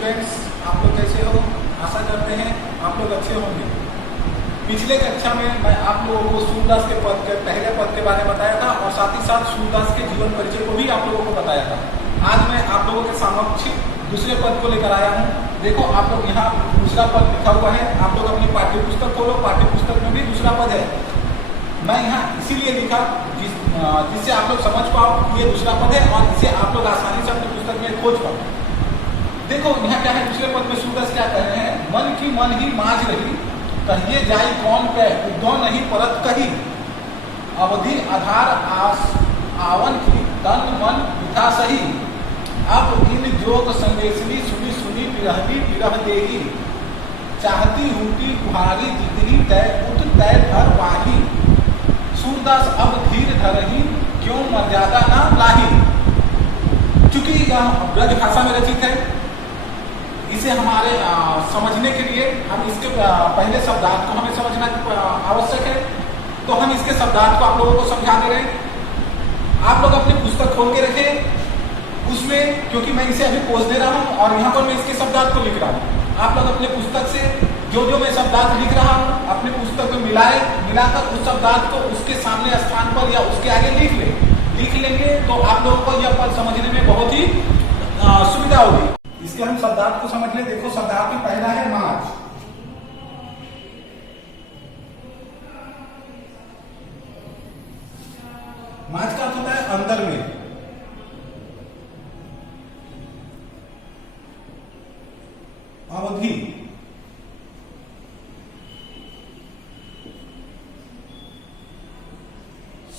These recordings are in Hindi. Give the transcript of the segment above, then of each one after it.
स्टूडेंट्स, आप लोग कैसे हो? आशा करते हैं आप लोग अच्छे होंगे। पिछले कक्षा में मैं आप लोगों को सूरदास के पहले पद के बारे में बताया था और साथ ही साथ सूरदास के जीवन परिचय को भी आप लोगों को बताया था। आज मैं आप लोगों के समक्ष दूसरे पद को लेकर आया हूँ। देखो आप लोग यहाँ दूसरा पद लिखा हुआ है, आप लोग अपनी पाठ्य पुस्तक खोलो, पाठ्य पुस्तक में भी दूसरा पद है। मैं यहाँ इसीलिए लिखा जिससे आप लोग समझ पाओ कि ये दूसरा पद है और इसे आप लोग आसानी से अपनी पुस्तक में खोज पाओ। देखो यहाँ क्या है, दूसरे पद में सूरदास क्या कह रहे हैं, मन की मन ही मांझ रही, कहिए जाई कौन कह, उद्धव नहीं परत कही, अवधि आधार आस आवन की तन मन पिता सही, अब इन जोग संदेशनी सुनी सुनी विरहनी विरह देही, चाहती हूटी कुहारी जितनी तय उत तय धर पाही, सूरदास अब धीर धरही क्यों मर्यादा ना लाही। चूंकि यह ब्रज भाषा में रचित है, इसे हमारे समझने के लिए हम इसके पहले शब्दार्थ को हमें समझना आवश्यक है। तो हम इसके शब्दार्थ को आप लोगों को समझा दे रहे हैं। आप लोग अपनी पुस्तक खोल के रखें उसमें, क्योंकि मैं इसे अभी पोस्ट दे रहा हूँ और यहाँ पर मैं इसके शब्दार्थ को लिख रहा हूँ। आप लोग अपने पुस्तक से जो जो मैं शब्दार्थ लिख रहा हूँ अपनी पुस्तक में मिलाकर उस शब्दार्थ को उसके सामने स्थान पर या उसके आगे लिख लेंगे तो आप लोगों को यह पद समझने में बहुत ही सुविधा होगी। इसके हम शब्दार्थ को समझ ले। देखो शब्दार्थ में पहला है मांझ। मांझ का अर्थ होता है अंदर में। अवधि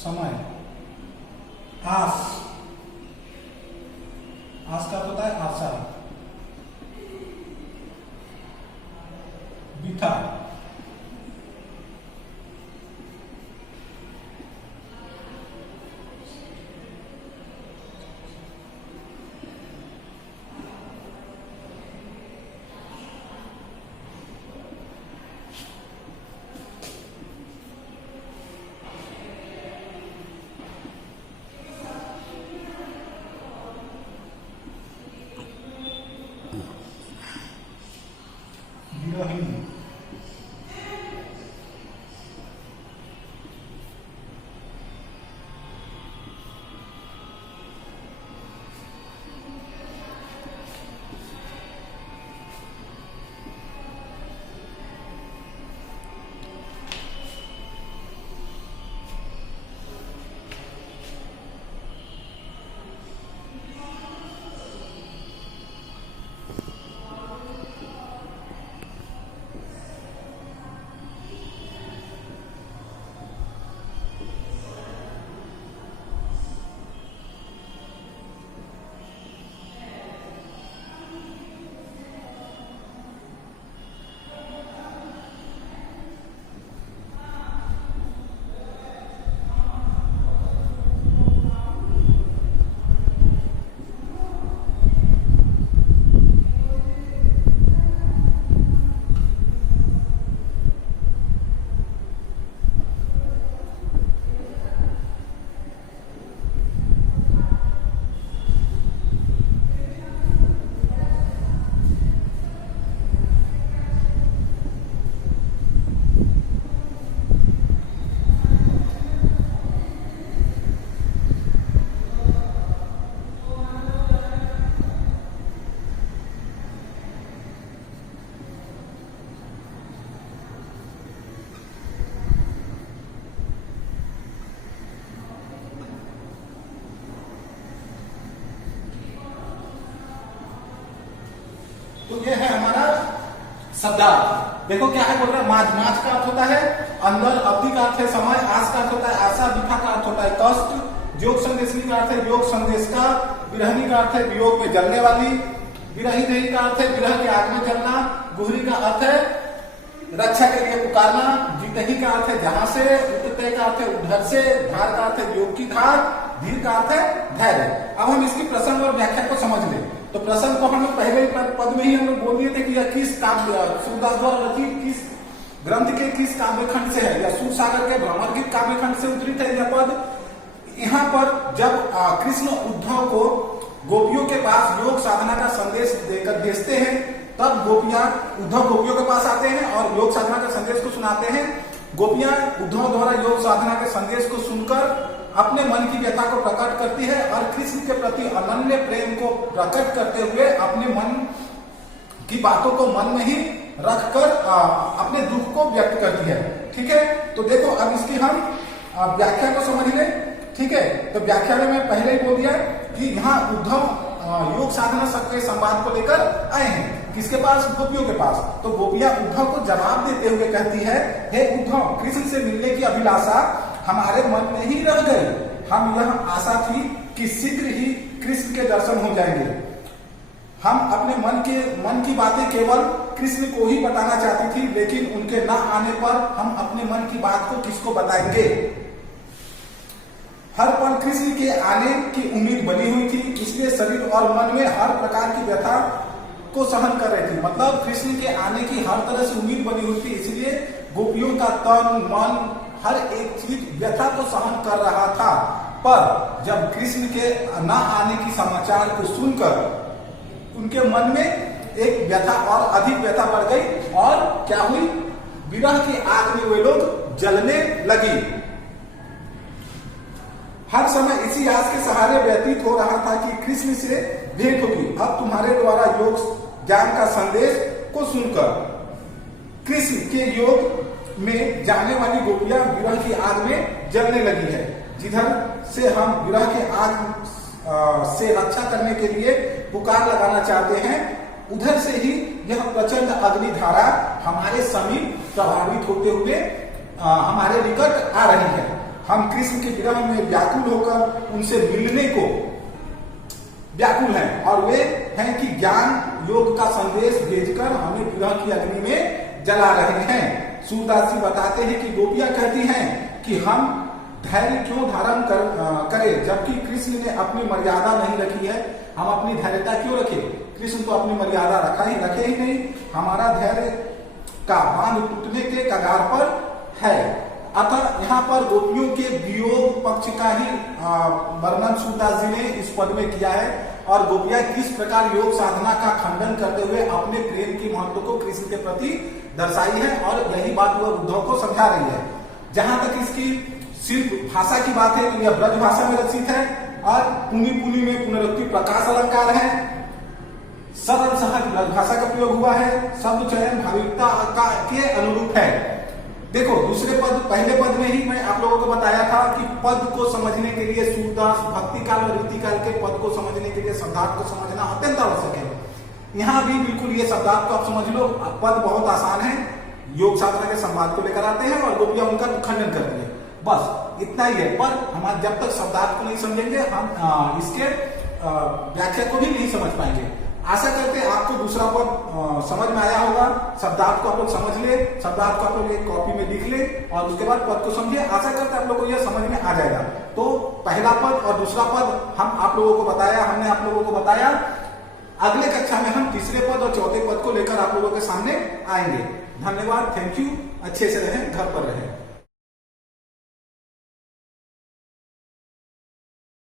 समय। आस का अर्थ होता है आशा। बिथा विरहिणी। तो ये है हमारा शब्दार्थ। देखो क्या है बोल रहा है, मांझ का अर्थ होता है अंदर, अवधि का अर्थ है समय, आस का अर्थ होता है आशा, विखा का अर्थ होता है कष्ट, योग संदेशनी का अर्थ है योग संदेश का, विरहनी का अर्थ है वियोग में जलने वाली, विरही देही का अर्थ है विरह के आग में जलना, गुहरी का अर्थ है रक्षा के लिए पुकारना, जितही का अर्थ है जहां से, उत्तय का अर्थ है उधर से, धार का अर्थ है योग की धार, धीर का अर्थ है धैर्य। अब हम इसकी प्रसंग और व्याख्या को समझ ले। तो प्रसंग को हम लोग पहले पद में ही हम लोग बोल दिए थे कि यह किस काव्य सूरदास द्वारा रचित किस ग्रंथ के किस काव्यखंड से है, या सूर सागर के भ्रमर गीत काव्यखंड से उद्धृत है यह पद। यहाँ पर जब कृष्ण उद्धव को गोपियों के पास योग साधना का संदेश देकर भेजते हैं, तब गोपियां उद्धव गोपियों के पास आते हैं और योग साधना के संदेश को सुनाते हैं। गोपियां उद्धव द्वारा योग साधना के संदेश को सुनकर अपने मन की व्यथा को प्रकट करती है और कृष्ण के प्रति अनन्य प्रेम को प्रकट करते हुए अपने मन की बातों को मन में ही रखकर अपने दुख को व्यक्त करती है। ठीक है, तो देखो अब इसकी हम व्याख्या को समझ लें। ठीक है, तो व्याख्या में मैं पहले ही बोल दिया कि यहाँ उद्धव योग साधना सबके संवाद को लेकर आए हैं। किसके पास? गोपियों के पास। तो गोपियां उद्धव को जवाब देते हुए कहती है, हे उद्धव, कृष्ण से मिलने की अभिलाषा हमारे मन में ही रह गई। हम यह आशा थी कि शीघ्र ही कृष्ण के दर्शन हो जाएंगे। हम अपने मन की बातें केवल कृष्ण को ही बताना चाहती थी, लेकिन उनके न आने पर हम अपने मन की बात को किसको बताएंगे। हर पल कृष्ण के आने की उम्मीद बनी हुई थी, इसलिए शरीर और मन में हर प्रकार की व्यथा को सहन कर रही थी। मतलब कृष्ण के आने की हर तरह से उम्मीद बनी हुई थी, इसलिए गोपियों का तन मन हर एक चीज व्यथा को सहन कर रहा था। पर जब कृष्ण के न आने की समाचार को सुनकर उनके मन में एक व्यथा और अधिक व्यथा बढ़ गई और क्या हुई? विरह की आग में वे लोग जलने लगी। हर समय इसी आस के सहारे व्यतीत हो रहा था कि कृष्ण से भेंट होगी। अब तुम्हारे द्वारा योग ज्ञान का संदेश को सुनकर कृष्ण के योग में जाने वाली गोपियां विरह की आग में जलने लगी है। जिधर से हम विरह की आग से रक्षा करने के लिए पुकार लगाना चाहते हैं, उधर से ही यह प्रचंड अग्निधारा हमारे समीप प्रभावित होते हुए हमारे निकट आ रही है। हम कृष्ण के विरह में व्याकुल होकर उनसे मिलने को व्याकुल हैं और वे हैं कि ज्ञान योग का संदेश भेजकर हमें विरह की अग्नि में जला रहे हैं। सूरदास जी बताते हैं कि गोपियां कहती हैं कि हम धैर्य क्यों धारण करें, जबकि कृष्ण ने अपनी मर्यादा नहीं रखी है। हम अपनी धैर्यता क्यों रखें? कृष्ण तो अपनी मर्यादा रखे ही नहीं। हमारा धैर्य का बांध टूटने के कगार पर है। अतः यहाँ पर गोपियों के वियोग पक्ष का ही वर्णन सूरदास जी ने इस पद में किया है और गोपियां किस प्रकार योग साधना का खंडन करते हुए अपने प्रेम की महत्व को कृष्ण के प्रति दर्शाई है और यही बात वह उद्धव को समझा रही है। जहां तक इसकी सिर्फ भाषा की बात है तो यह ब्रज भाषा में रचित है और पुनी पुनी में पुनरुक्ति प्रकाश अलंकार है। सरल सहज ब्रज भाषा का प्रयोग हुआ है। शब्द चयन भाविकता के अनुरूप है। देखो दूसरे पद, पहले पद में ही मैं आप लोगों को बताया था कि पद को समझने के लिए सूरदास भक्ति काल और रीति काल के पद को समझने के लिए शब्दार्थ को समझना अत्यंत आवश्यक है। यहाँ भी बिल्कुल ये शब्दार्थ को आप समझ लो। पद बहुत आसान है, योग साधना के संवाद को लेकर आते हैं और गोपियां उनका खंडन करती है, बस इतना ही है। पर हम जब तक शब्दार्थ को नहीं समझेंगे हम इसके व्याख्या को भी नहीं समझ पाएंगे। आशा करते हैं आपको दूसरा पद समझ में आया होगा। शब्दार्थ को आप लोग समझ ले, शब्दार्थ को आप लोग एक कॉपी में लिख ले और उसके बाद पद को समझिए। आशा करते हैं आप लोग को यह समझ में आ जाएगा। तो पहला पद और दूसरा पद हमने आप लोगों को बताया। अगले कक्षा में हम तीसरे पद और चौथे पद को लेकर आप लोगों के सामने आएंगे। धन्यवाद, थैंक यू। अच्छे से रहें, घर पर रहें।